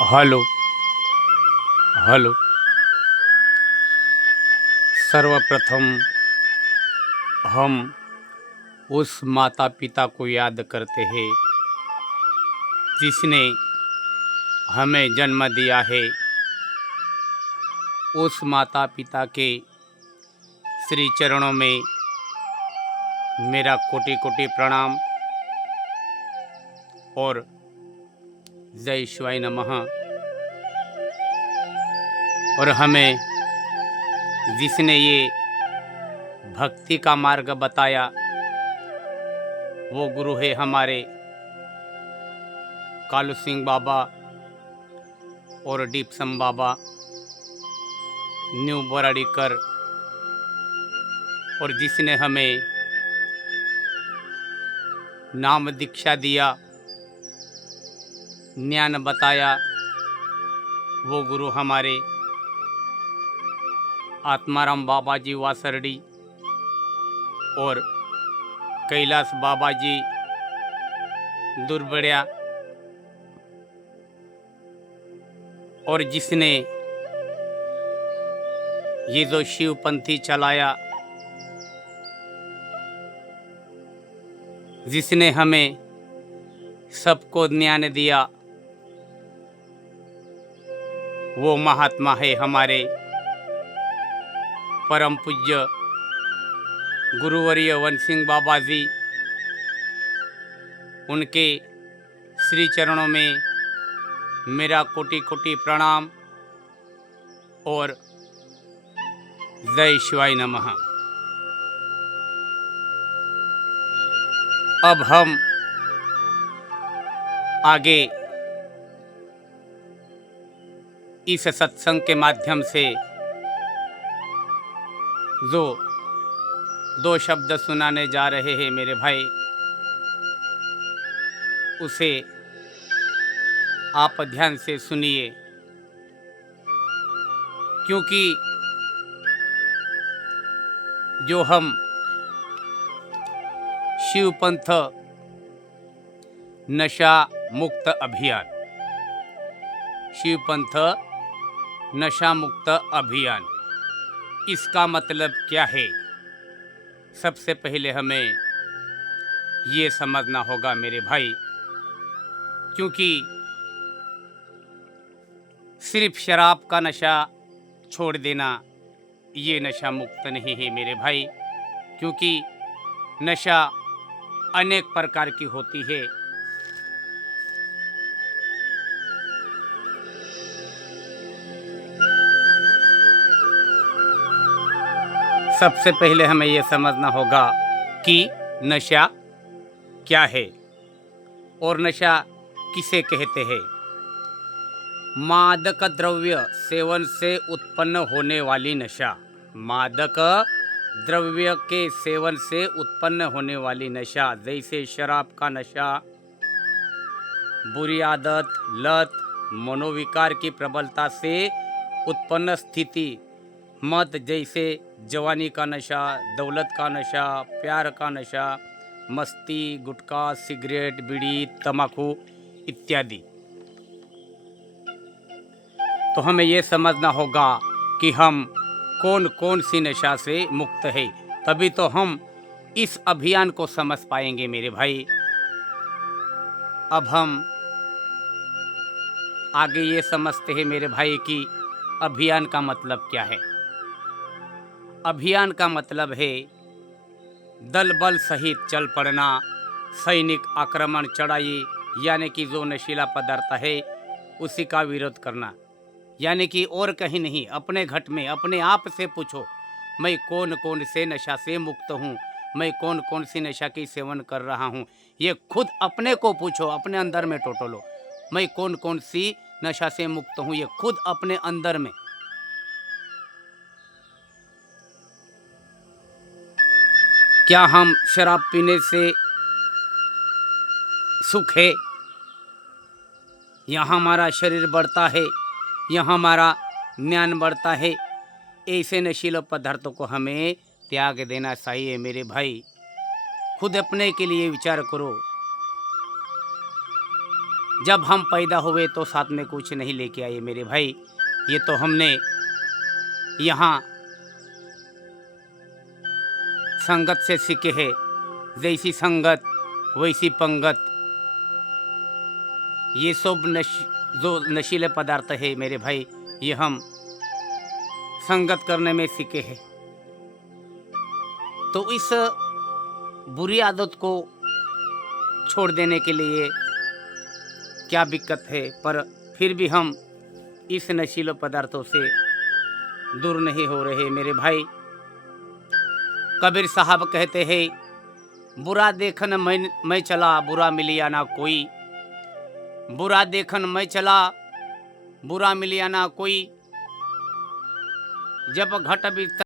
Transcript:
Hello. Hello. सर्वप्रथम हम उस माता पिता को याद करते हैं जिसने हमें जन्म दिया है। उस माता पिता के श्री चरणों में मेरा कोटि कोटि प्रणाम और जय शिवाय नमः। और हमें जिसने ये भक्ति का मार्ग बताया वो गुरु है हमारे कालू सिंह बाबा और डीपसम बाबा न्यू बोराड़ीकर, और जिसने हमें नाम दीक्षा दिया, ज्ञान बताया, वो गुरु हमारे आत्माराम बाबा जी वासरडी और कैलाश बाबा जी दुर्बड़िया, और जिसने ये जो शिवपंथी चलाया, जिसने हमें सबको ज्ञान दिया, वो महात्मा है हमारे परम पूज्य गुरुवर्य वन सिंह बाबा जी। उनके श्री चरणों में मेरा कोटि कोटि प्रणाम और जय शिवाय नमः। अब हम आगे इस सत्संग के माध्यम से जो दो शब्द सुनाने जा रहे हैं मेरे भाई, उसे आप ध्यान से सुनिए, क्योंकि जो हम शिवपंथ नशा मुक्त अभियान, शिवपंथ नशा मुक्त अभियान, इसका मतलब क्या है? सबसे पहले हमें ये समझना होगा मेरे भाई, क्योंकि सिर्फ शराब का नशा छोड़ देना ये नशा मुक्त नहीं है मेरे भाई, क्योंकि नशा अनेक प्रकार की होती है। सबसे पहले हमें यह समझना होगा कि नशा क्या है और नशा किसे कहते हैं। मादक द्रव्य सेवन से उत्पन्न होने वाली नशा, मादक द्रव्य के सेवन से उत्पन्न होने वाली नशा, जैसे शराब का नशा, बुरी आदत, लत, मनोविकार की प्रबलता से उत्पन्न स्थिति, मत जैसे जवानी का नशा, दौलत का नशा, प्यार का नशा, मस्ती, गुटखा, सिगरेट, बीड़ी, तंबाकू इत्यादि। तो हमें ये समझना होगा कि हम कौन कौन सी नशा से मुक्त है, तभी तो हम इस अभियान को समझ पाएंगे मेरे भाई। अब हम आगे ये समझते हैं मेरे भाई कि अभियान का मतलब क्या है। अभियान का मतलब है दल बल सहित चल पड़ना, सैनिक आक्रमण, चढ़ाई, यानी कि जो नशीला पदार्थ है उसी का विरोध करना, यानी कि और कहीं नहीं, अपने घट में अपने आप से पूछो, मैं कौन कौन से नशा से मुक्त हूँ, मैं कौन कौन सी नशा की सेवन कर रहा हूँ। ये खुद अपने को पूछो, अपने अंदर में टोटलो, मैं कौन कौन सी नशा से मुक्त हूँ, ये खुद अपने अंदर में। क्या हम शराब पीने से सुख है, यहाँ हमारा शरीर बढ़ता है, यहाँ हमारा ज्ञान बढ़ता है, ऐसे नशीले पदार्थों को हमें त्याग देना चाहिए मेरे भाई। खुद अपने के लिए विचार करो। जब हम पैदा हुए तो साथ में कुछ नहीं लेके आए मेरे भाई। ये तो हमने यहाँ संगत से सीखे है। जैसी संगत वैसी पंगत। ये सब जो नशीले पदार्थ है मेरे भाई, ये हम संगत करने में सीखे हैं। तो इस बुरी आदत को छोड़ देने के लिए क्या दिक्कत है, पर फिर भी हम इस नशीले पदार्थों से दूर नहीं हो रहे मेरे भाई। कबीर साहब कहते हैं, बुरा देखन मैं चला, बुरा मिलिया ना कोई। बुरा देखन मैं चला, बुरा मिलिया ना कोई। जब घट भी